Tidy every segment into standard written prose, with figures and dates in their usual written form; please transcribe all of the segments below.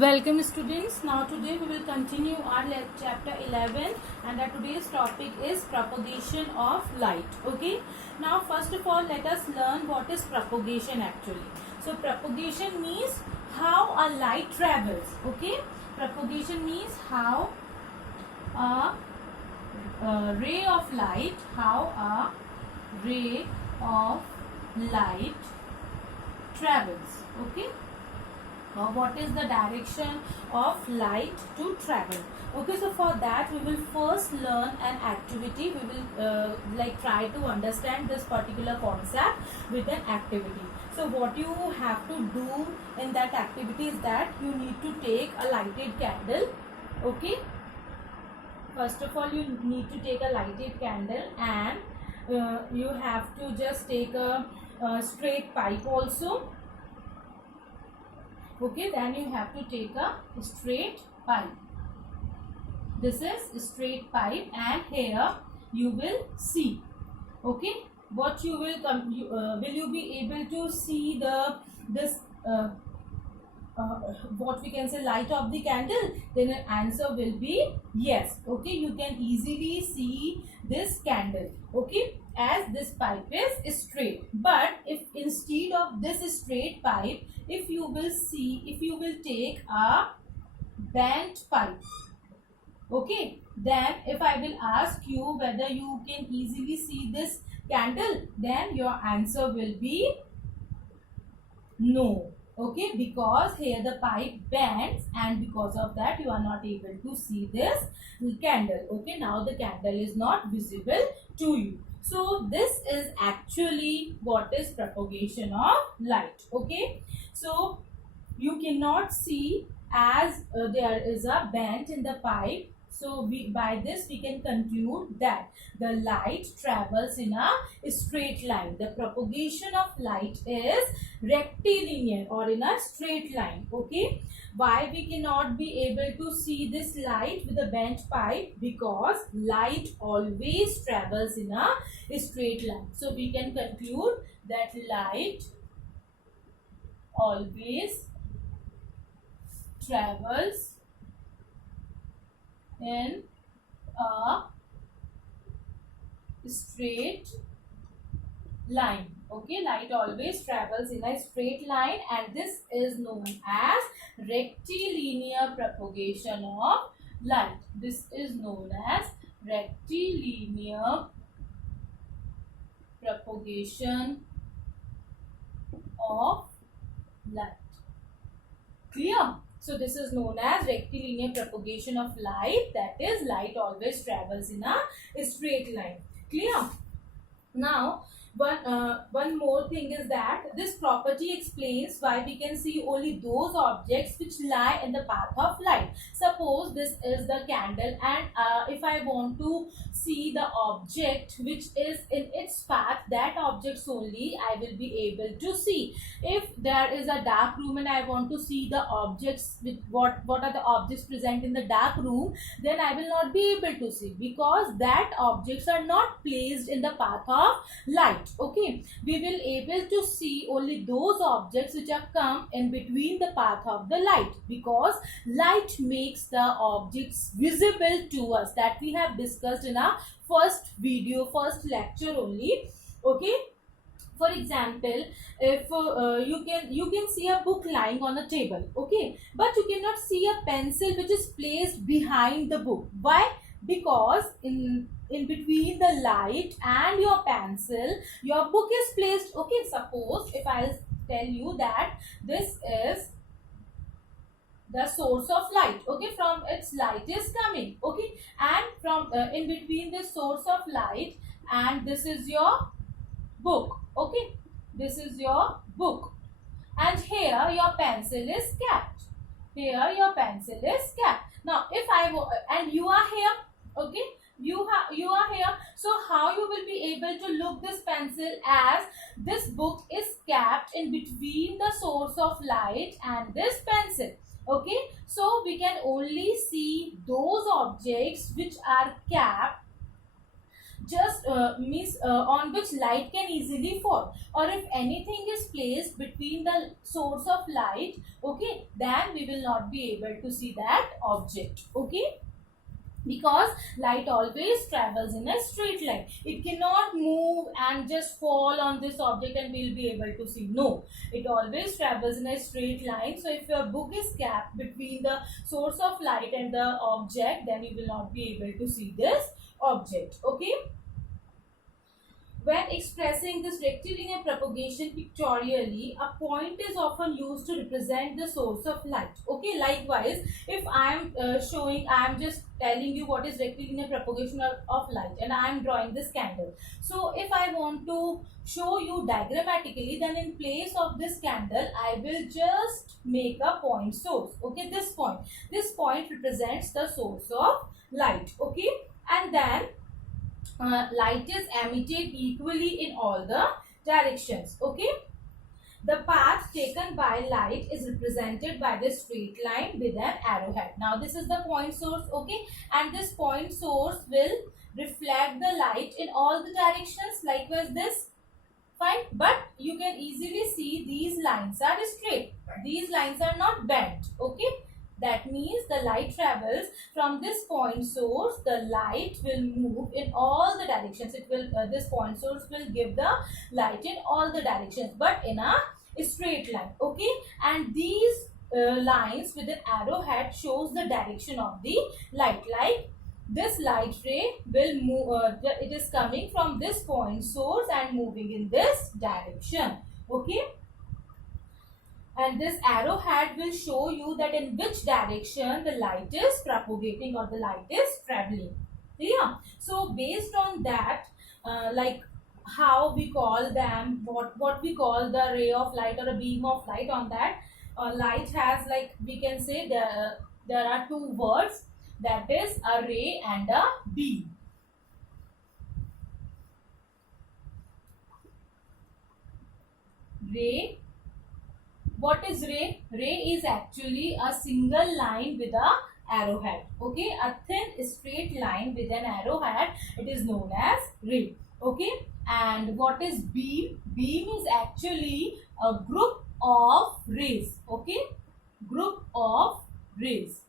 Welcome students. Now today we will continue our chapter 11 and our today's topic is propagation of light. Okay. Now first of all let us learn what is propagation actually. So propagation means how a light travels. Okay. Propagation means how a ray of light, travels. Okay. What is the direction of light to travel. Okay, so for that we will first learn an activity. We will try to understand this particular concept with an activity. So what you have to do in that activity is that you need to take a lighted candle. Okay, first of all you need to take a lighted candle and you have to just take a straight pipe also. Okay, then you have to take a straight pipe. This is straight pipe and here you will see. Okay, what you will will you be able to see this what we can say light of the candle? Then the answer will be yes. Okay, you can easily see this candle. Okay, as this pipe is straight. But if instead of this straight pipe, if you will take a bent pipe, okay, then if I will ask you whether you can easily see this candle, then your answer will be no. Okay, because here the pipe bends and because of that you are not able to see this candle. Okay, now the candle is not visible to you. So this is actually what is propagation of light. Okay, so you cannot see as there is a bend in the pipe. So by this we can conclude that the light travels in a straight line. The propagation of light is rectilinear or in a straight line. Okay, why we cannot be able to see this light with a bent pipe? Because light always travels in a straight line. So we can conclude that light always travels in a straight line. Okay, light always travels in a straight line and this is known as rectilinear propagation of light. This is known as rectilinear propagation of light. Clear? So this is known as rectilinear propagation of light. That is, light always travels in a straight line. Clear? Now one more thing is that this property explains why we can see only those objects which lie in the path of light. Suppose this is the candle and if I want to see the object which is in its path, that objects only I will be able to see. If there is a dark room and I want to see the objects with what are the objects present in the dark room, then I will not be able to see because that objects are not placed in the path of light. Okay, we will able to see only those objects which are come in between the path of the light, because light makes the objects visible to us. That we have discussed in our first lecture only. Okay, for example, if you can see a book lying on a table, okay, but you cannot see a pencil which is placed behind the book. Why? Because in between the light and your pencil, your book is placed. Okay, suppose if I tell you that this is the source of light, okay, from its light is coming, okay, and from in between the source of light and this is your book. Okay, this is your book and here your pencil is kept. Here your pencil is kept. Now if and you are here, okay, you are here, so how you will be able to look this pencil as this book is kept in between the source of light and this pencil. Okay, so we can only see those objects which are kept just means on which light can easily fall, or if anything is placed between the source of light, okay, then we will not be able to see that object, okay, because light always travels in a straight line. It cannot move and just fall on this object and we'll be able to see. No, it always travels in a straight line. So if your book is kept between the source of light and the object, then you will not be able to see this object, okay. When expressing this rectilinear propagation pictorially, a point is often used to represent the source of light. Okay, likewise, if I am just telling you what is rectilinear propagation of light, and I am drawing this candle. So, if I want to show you diagrammatically, then in place of this candle, I will just make a point source. Okay, this point represents the source of light. Okay, and then light is emitted equally in all the directions. Okay, the path taken by light is represented by the straight line with an arrowhead. Now this is the point source, okay, and this point source will reflect the light in all the directions. Likewise this, fine, but you can easily see these lines are straight, these lines are not bent, okay. That means the light travels from this point source. The light will move in all the directions. It will this point source will give the light in all the directions, but in a straight line. Okay, and these lines with an arrowhead shows the direction of the light. Like this light ray will move. It is coming from this point source and moving in this direction. Okay. And this arrowhead will show you that in which direction the light is propagating or the light is traveling. Yeah. So based on that, like how we call them, what we call the ray of light or a beam of light, on that light has, like we can say there are two words, that is a ray and a beam. Ray. What is ray? Ray is actually a single line with a arrowhead. Okay, a thin straight line with an arrowhead. It is known as ray. Okay, and what is beam? Beam is actually a group of rays. Okay, group of rays.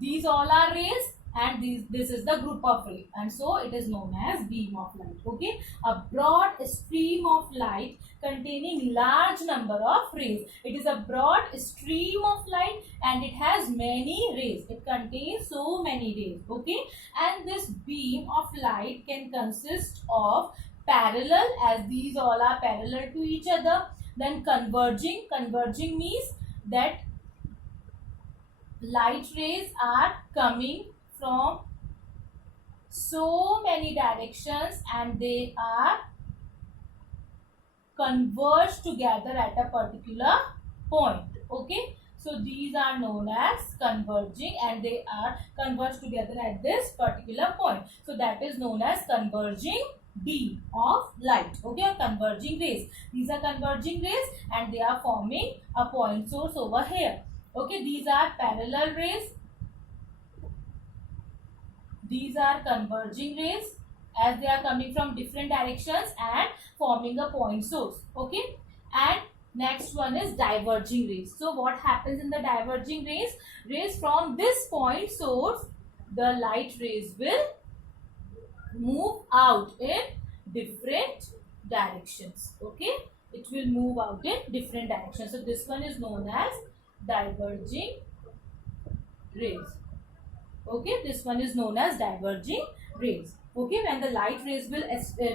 These all are rays, and this is the group of rays, and so it is known as beam of light. Okay, a broad stream of light containing large number of rays. It is a broad stream of light and it has many rays. It contains so many rays. Okay, and this beam of light can consist of parallel, as these all are parallel to each other, then converging. Converging means that light rays are coming from so many directions and they are converged together at a particular point. Okay, so these are known as converging and they are converged together at this particular point. So that is known as converging beam of light. Okay, or converging rays. These are converging rays and they are forming a point source over here. Okay, these are parallel rays. These are converging rays, as they are coming from different directions and forming a point source. Okay, and next one is diverging rays. So what happens in the diverging rays? Rays from this point source, the light rays will move out in different directions. Okay, it will move out in different directions. So this one is known as diverging rays. Okay, this one is known as diverging rays. Okay, when the light rays will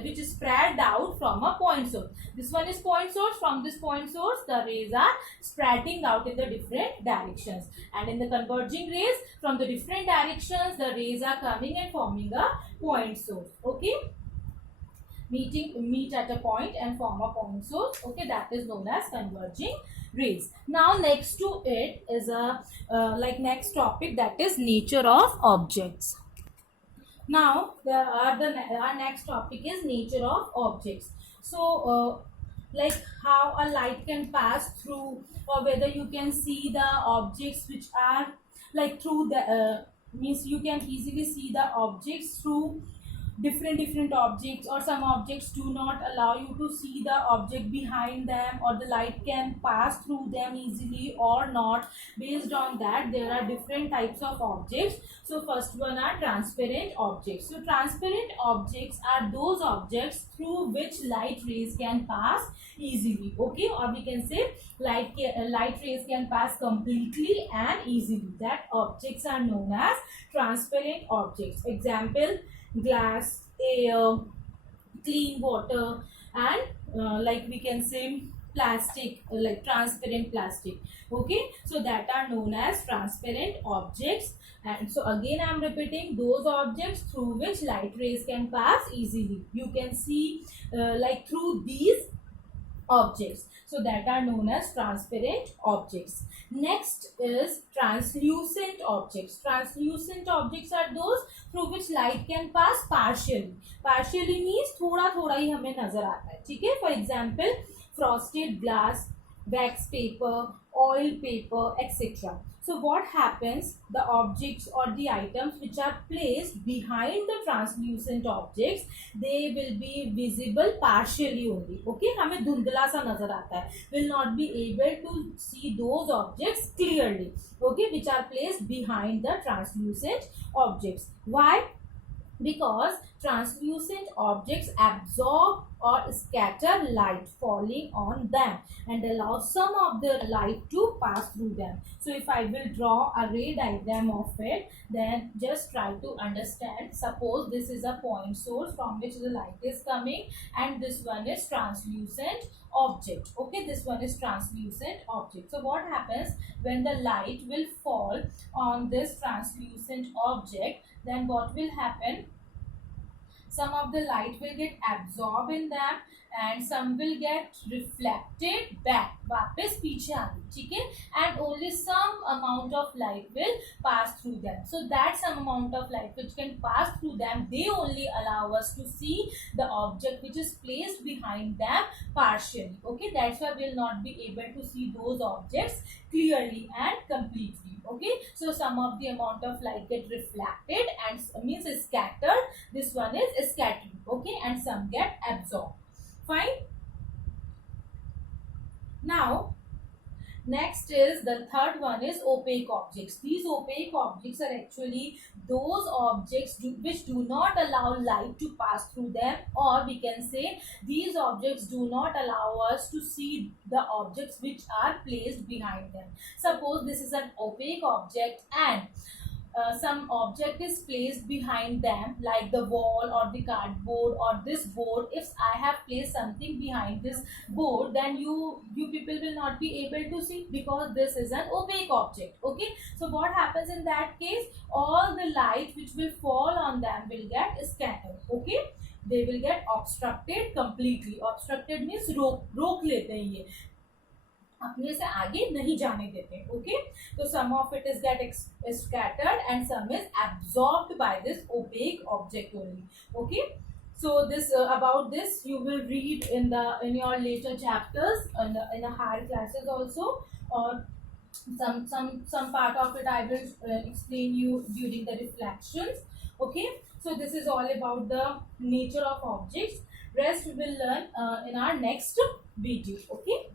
which is spread out from a point source. This one is point source. From this point source, the rays are spreading out in the different directions. And in the converging rays, from the different directions, the rays are coming and forming a point source. Okay, meet at a point and form a point source. Okay, that is known as converging rays. Now next to it is a next topic, that is nature of objects. Now our next topic is nature of objects. So like how a light can pass through, or whether you can see the objects which are like through the means you can easily see the objects through different objects, or some objects do not allow you to see the object behind them, or the light can pass through them easily or not. Based on that, there are different types of objects. So first one are transparent objects. So transparent objects are those objects through which light rays can pass easily, okay, or we can say light rays can pass completely and easily. That objects are known as transparent objects. Example: glass, air, clean water, and like we can say plastic, like transparent plastic, okay. So that are known as transparent objects. And so again I'm repeating, those objects through which light rays can pass easily. You can see like through these objects, so that are known as transparent objects. Next is translucent objects. Translucent objects are those through which light can pass partially. Partially means थोड़ा थोड़ा ही हमें नजर आता है, ठीक है. For example, frosted glass, wax paper, oil paper, etc. So what happens, the objects or the items which are placed behind the translucent objects, they will be visible partially only, okay. हमें धुंधला सा नजर आता है, will not be able to see those objects clearly, okay, which are placed behind the translucent objects. Why? Because translucent objects absorb or scatter light falling on them and allow some of the light to pass through them. So if I will draw a ray diagram of it, then just try to understand. Suppose this is a point source from which the light is coming, and this one is translucent object, okay. This one is translucent object. So what happens when the light will fall on this translucent object, then what will happen, some of the light will get absorbed in them and some will get reflected back, वापस पीछे आगे, ठीक है. And only some amount of light will pass through them. So that some amount of light which can pass through them, they only allow us to see the object which is placed behind them partially, okay. That's why we will not be able to see those objects clearly and completely, okay. So some of the amount of light get reflected and means scattered. This one is scattering, okay, and some get absorbed. Fine. Now next is the third one is opaque objects. These opaque objects are actually those objects which do not allow light to pass through them, or we can say these objects do not allow us to see the objects which are placed behind them. Suppose this is an opaque object and some object is placed behind them, like the wall or the cardboard or this board. If I have placed something behind this board, then you people will not be able to see because this is an opaque object, okay. So what happens in that case, all the light which will fall on them will get scattered, okay. They will get obstructed completely. Obstructed means रोक लेते हैं, ये अपने से आगे नहीं जाने देते, okay. So some of it is get scattered and some is absorbed by this opaque object only, okay. So this about this you will read in your later chapters in the higher classes also, or some part of it I will explain you during the reflections, okay. So this is all about the nature of objects. Rest we will learn in our next video, okay.